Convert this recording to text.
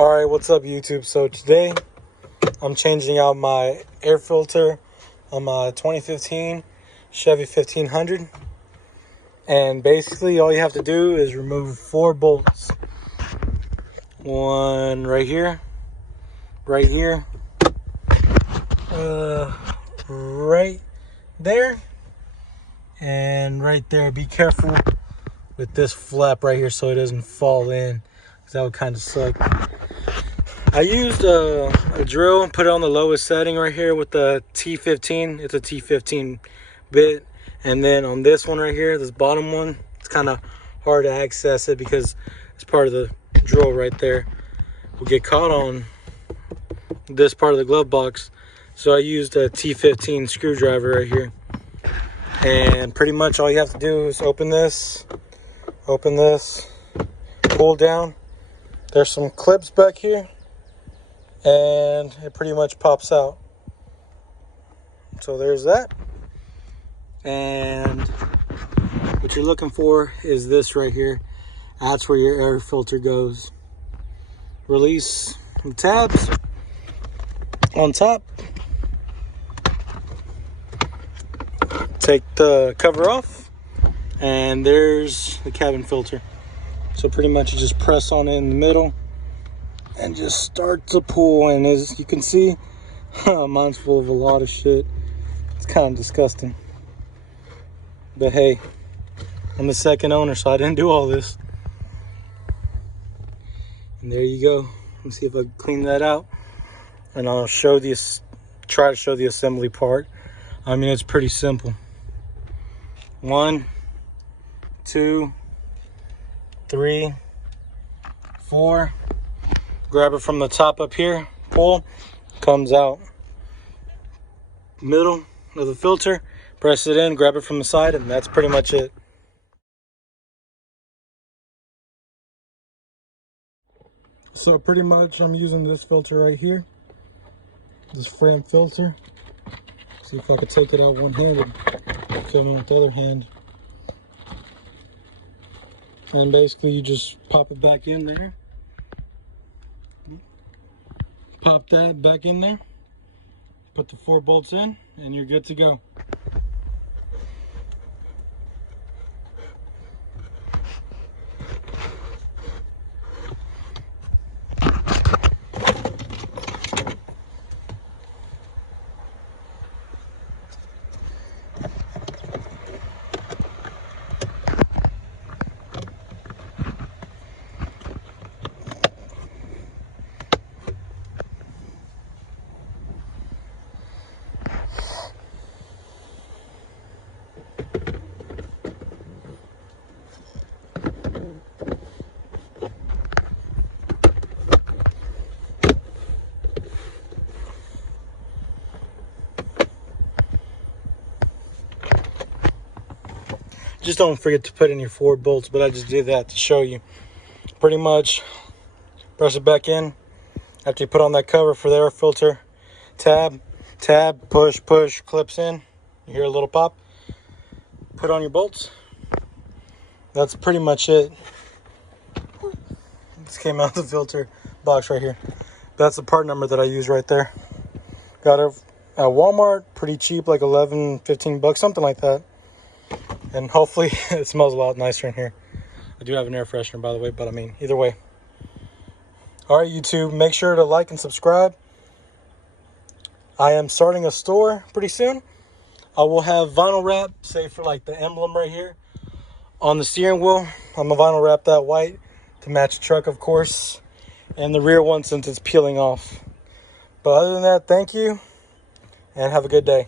Alright, what's up YouTube? So today I'm changing out my air filter on my 2015 Chevy 1500, and basically all you have to do is remove 4 bolts. One right here, right here, right there, and right there. Be careful with this flap right here so it doesn't fall in, because that would kind of suck. I used a drill and put it on the lowest setting right here with the T15. It's a T15 bit. And then on this one right here, this bottom one, it's kind of hard to access it because it's part of the drill right there. Will get caught on this part of the glove box. So I used a T15 screwdriver right here. And pretty much all you have to do is open this, pull down. There's some clips back here, and it pretty much pops out. So there's that. And what you're looking for is this right here. That's where your air filter goes. Release the tabs on top. Take the cover off, and there's the cabin filter. So pretty much you just press on it in the middle and just start to pull. And as you can see, mine's full of a lot of shit. It's kind of disgusting. But hey, I'm the second owner, so I didn't do all this. And there you go. Let me see if I can clean that out. And I'll try to show the assembly part. I mean, it's pretty simple. 1, 2, 3, 4. Grab it from the top up here, pull, comes out. Middle of the filter, press it in, grab it from the side, and that's pretty much it. So pretty much I'm using this filter right here, this frame filter. See if I could take it out one-handed, coming with the other hand. And basically you just pop it back in there. Pop that back in there. Put the 4 bolts in, and you're good to go. Just don't forget to put in your 4 bolts, but I just did that to show you. Pretty much press it back in after you put on that cover for the air filter. Tab, push, clips in. You hear a little pop. Put on your bolts. That's pretty much it. This came out of the filter box right here. That's the part number that I use right there. Got it at Walmart, pretty cheap, like 11, 15 bucks, something like that. And hopefully it smells a lot nicer in here. I do have an air freshener, by the way, but I mean, either way. All right, YouTube, make sure to like and subscribe. I am starting a store pretty soon. I will have vinyl wrap, say for like the emblem right here on the steering wheel. I'm gonna vinyl wrap that white to match the truck, of course, and the rear one since it's peeling off. But other than that, thank you and have a good day.